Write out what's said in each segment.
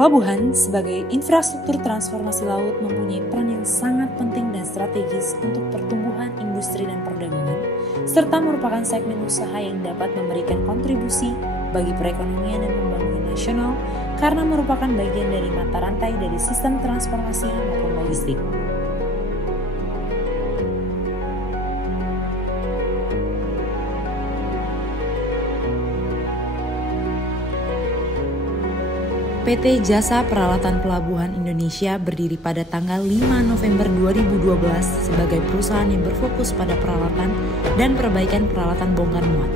Pelabuhan sebagai infrastruktur transformasi laut mempunyai peran yang sangat penting dan strategis untuk pertumbuhan industri dan perdagangan, serta merupakan segmen usaha yang dapat memberikan kontribusi bagi perekonomian dan pembangunan nasional karena merupakan bagian dari mata rantai dari sistem transformasi maupun logistik. PT Jasa Peralatan Pelabuhan Indonesia berdiri pada tanggal 5 November 2012 sebagai perusahaan yang berfokus pada peralatan dan perbaikan peralatan bongkar muat.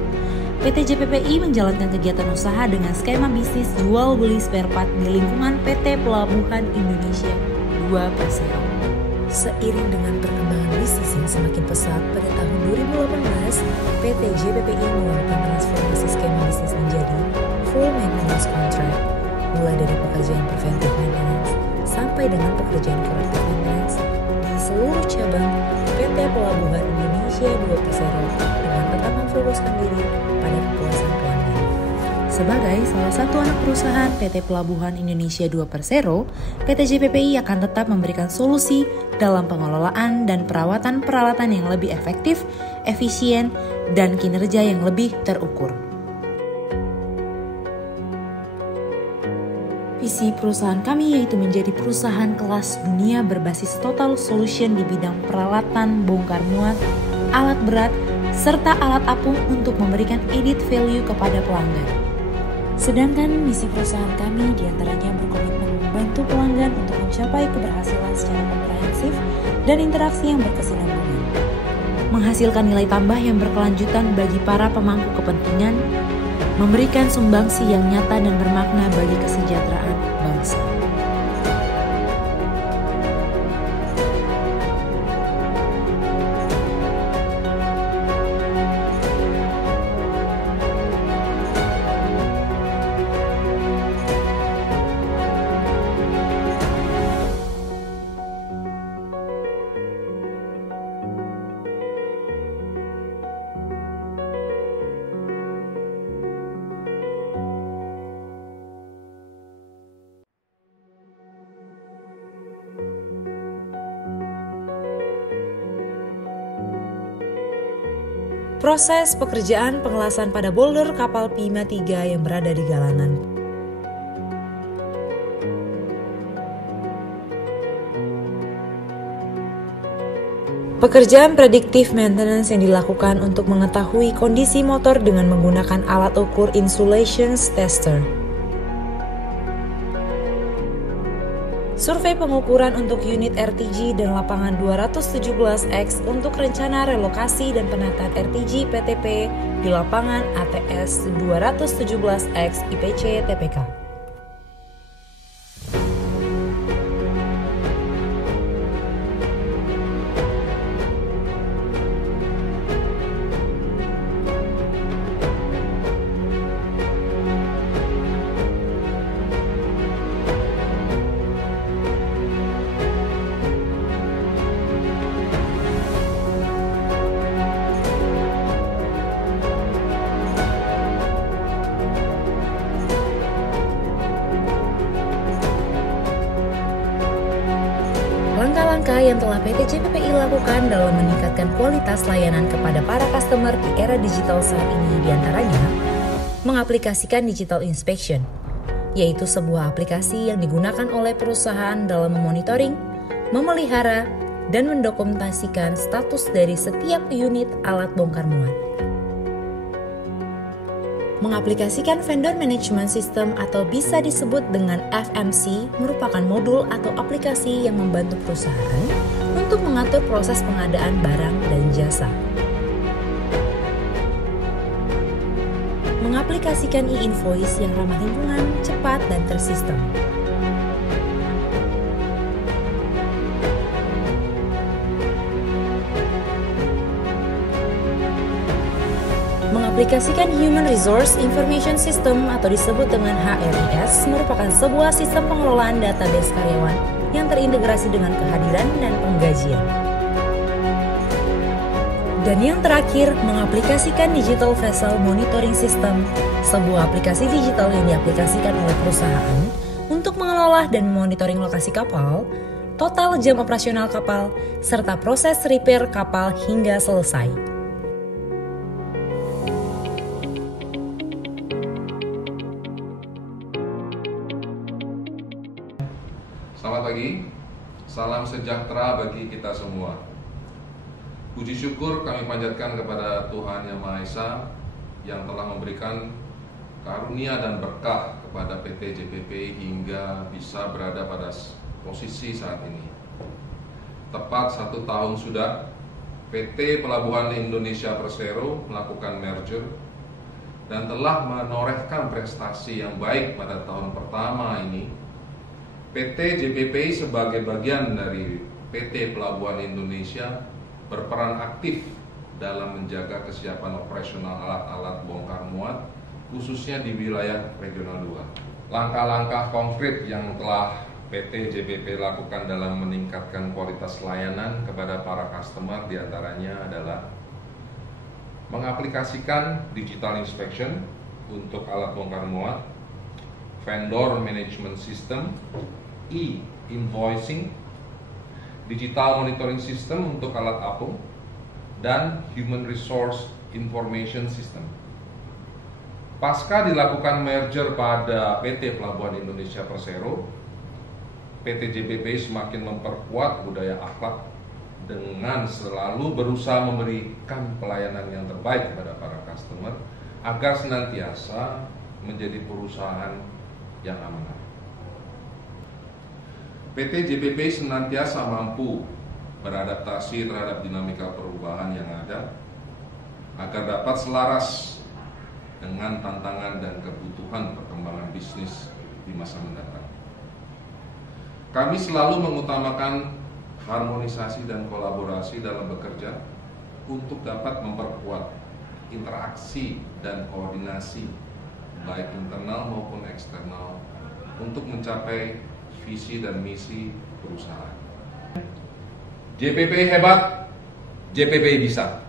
PT JPPI menjalankan kegiatan usaha dengan skema bisnis jual beli spare part di lingkungan PT Pelabuhan Indonesia 2.0. Seiring dengan perkembangan bisnis yang semakin pesat pada tahun 2018, PT JPPI melakukan transformasi skema bisnis menjadi full maintenance contract, mulai dari pekerjaan preventive maintenance sampai dengan pekerjaan corrective maintenance di seluruh cabang PT Pelabuhan Indonesia 2.0 dengan tetap memfokuskan diri pada kepuasan pelanggan. Sebagai salah satu anak perusahaan PT Pelabuhan Indonesia 2.0, PT JPPI akan tetap memberikan solusi dalam pengelolaan dan perawatan peralatan yang lebih efektif, efisien, dan kinerja yang lebih terukur. Visi perusahaan kami yaitu menjadi perusahaan kelas dunia berbasis total solution di bidang peralatan bongkar muat, alat berat, serta alat apung untuk memberikan added value kepada pelanggan. Sedangkan misi perusahaan kami diantaranya berkomitmen membantu pelanggan untuk mencapai keberhasilan secara komprehensif dan interaksi yang berkesinambungan, menghasilkan nilai tambah yang berkelanjutan bagi para pemangku kepentingan, memberikan sumbangsi yang nyata dan bermakna bagi kesejahteraan bangsa. Proses pekerjaan pengelasan pada boulder kapal Bima 3 yang berada di Galangan. Pekerjaan predictive maintenance yang dilakukan untuk mengetahui kondisi motor dengan menggunakan alat ukur insulation tester. Survei pengukuran untuk unit RTG dan lapangan 217X untuk rencana relokasi dan penataan RTG PTP di lapangan ATS 217X IPC TPK. Langkah-langkah yang telah PT JPPI lakukan dalam meningkatkan kualitas layanan kepada para customer di era digital saat ini diantaranya mengaplikasikan digital inspection, yaitu sebuah aplikasi yang digunakan oleh perusahaan dalam memonitoring, memelihara, dan mendokumentasikan status dari setiap unit alat bongkar muat. Mengaplikasikan Vendor Management System atau bisa disebut dengan FMC merupakan modul atau aplikasi yang membantu perusahaan untuk mengatur proses pengadaan barang dan jasa. Mengaplikasikan e-invoice yang ramah lingkungan, cepat, dan tersistem. Mengaplikasikan Human Resource Information System atau disebut dengan HRIS merupakan sebuah sistem pengelolaan database karyawan yang terintegrasi dengan kehadiran dan penggajian. Dan yang terakhir, mengaplikasikan Digital Vessel Monitoring System, sebuah aplikasi digital yang diaplikasikan oleh perusahaan untuk mengelola dan memonitoring lokasi kapal, total jam operasional kapal, serta proses repair kapal hingga selesai. Selamat pagi, salam sejahtera bagi kita semua. Puji syukur kami panjatkan kepada Tuhan Yang Maha Esa yang telah memberikan karunia dan berkah kepada PT JBP hingga bisa berada pada posisi saat ini. Tepat 1 tahun sudah PT Pelabuhan Indonesia Persero melakukan merger dan telah menorehkan prestasi yang baik pada tahun pertama ini. PT JBP sebagai bagian dari PT Pelabuhan Indonesia berperan aktif dalam menjaga kesiapan operasional alat-alat bongkar muat, khususnya di wilayah Regional 2. Langkah-langkah konkret yang telah PT JBP lakukan dalam meningkatkan kualitas layanan kepada para customer diantaranya adalah mengaplikasikan digital inspection untuk alat bongkar muat, vendor management system, e-invoicing, digital monitoring system untuk alat apung, dan human resource information system. Pasca dilakukan merger pada PT Pelabuhan Indonesia Persero, PT JBP semakin memperkuat budaya akhlak dengan selalu berusaha memberikan pelayanan yang terbaik kepada para customer agar senantiasa menjadi perusahaan yang amanah. PT JBP senantiasa mampu beradaptasi terhadap dinamika perubahan yang ada agar dapat selaras dengan tantangan dan kebutuhan perkembangan bisnis di masa mendatang. Kami selalu mengutamakan harmonisasi dan kolaborasi dalam bekerja untuk dapat memperkuat interaksi dan koordinasi baik internal maupun eksternal untuk mencapai visi dan misi perusahaan. JBP hebat, JBP bisa.